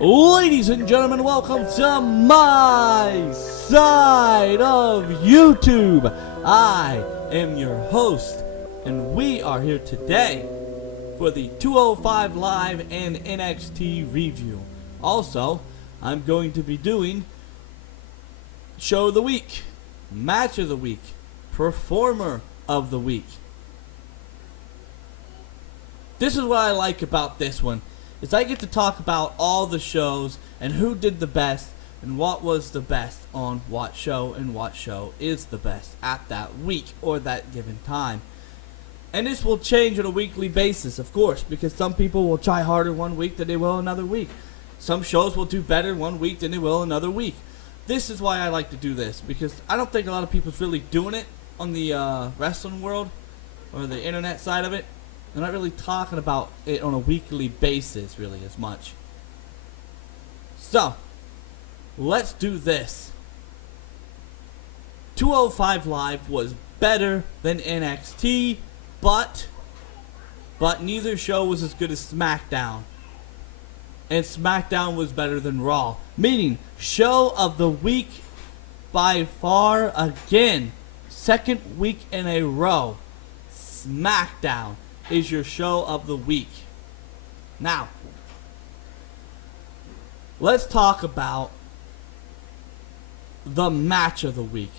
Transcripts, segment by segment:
Ladies and gentlemen, welcome to my side of YouTube. I am your host, and we are here today for the 205 Live and NXT review. Also, I'm going to be doing Show of the Week, Match of the Week, Performer of the Week. This is what I like about this one, is I get to talk about all the shows and who did the best and what was the best on what show and what show is the best at that week or that given time. And this will change on a weekly basis, of course, because some people will try harder one week than they will another week. Some shows will do better one week than they will another week. This is why I like to do this, because I don't think a lot of people's really doing it on the wrestling world or the internet side of it. They're not really talking about it on a weekly basis really as much. So, let's do this. 205 Live was better than NXT, but neither show was as good as SmackDown. And SmackDown was better than Raw. Meaning, show of the week by far again. Second week in a row. SmackDown is your show of the week. Now, let's talk about the match of the week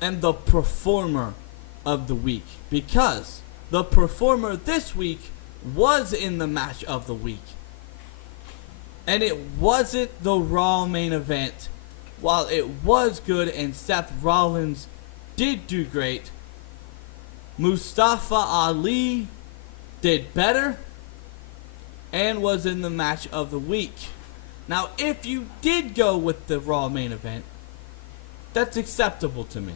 and the performer of the week, because the performer this week was in the match of the week, and it wasn't the Raw main event. While it was good and Seth Rollins did do great, Mustafa Ali did better and was in the match of the week. Now, if you did go with the Raw main event, that's acceptable to me.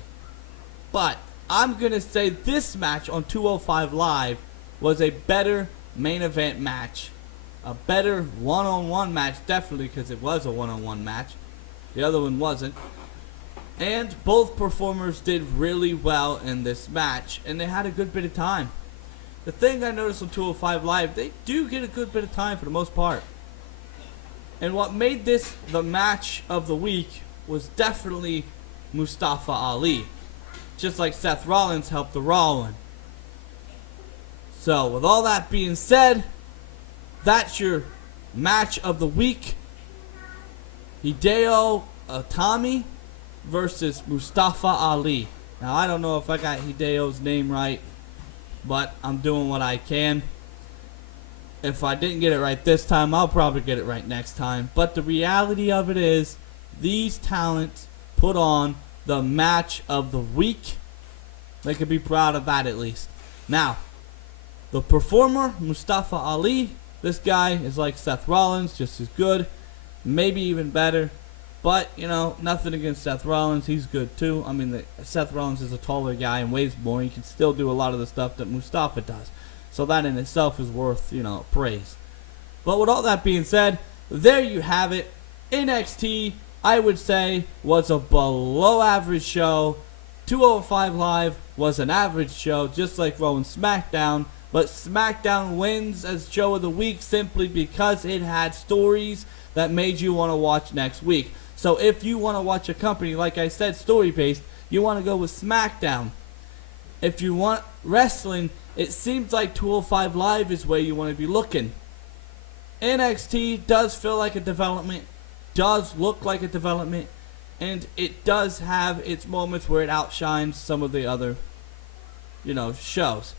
But I'm going to say this match on 205 Live was a better main event match. A better one-on-one match, definitely, because it was a one-on-one match. The other one wasn't. And both performers did really well in this match, and they had a good bit of time. The thing I noticed on 205 Live, they do get a good bit of time for the most part. And what made this the match of the week was definitely Mustafa Ali. Just like Seth Rollins helped the Raw one. So, with all that being said, that's your match of the week. Hideo Itami versus Mustafa Ali. Now, I don't know if I got Hideo's name right, but I'm doing what I can. If I didn't get it right this time, I'll probably get it right next time. But the reality of it is, these talents put on the match of the week. They could be proud of that at least. Now, the performer, Mustafa Ali, this guy is like Seth Rollins, just as good, maybe even better. But, you know, nothing against Seth Rollins. He's good, too. I mean, Seth Rollins is a taller guy and weighs more. He can still do a lot of the stuff that Mustafa does. So that in itself is worth, praise. But with all that being said, there you have it. NXT, I would say, was a below-average show. 205 Live was an average show, just like Raw and SmackDown. But SmackDown wins as show of the week simply because it had stories that made you want to watch next week. So if you want to watch a company, like I said, story-based, you want to go with SmackDown. If you want wrestling, it seems like 205 Live is where you want to be looking. NXT does feel like a development, does look like a development, and it does have its moments where it outshines some of the other, shows.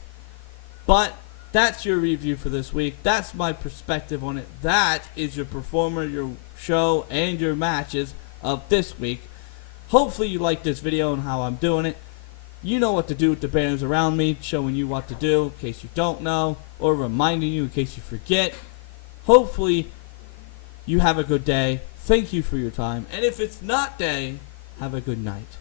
But that's your review for this week. That's my perspective on it. That is your performer, your show, and your matches of this week. Hopefully you like this video and how I'm doing it. You know what to do with the banners around me, showing you what to do in case you don't know, or reminding you in case you forget. Hopefully you have a good day. Thank you for your time. And if it's not day, have a good night.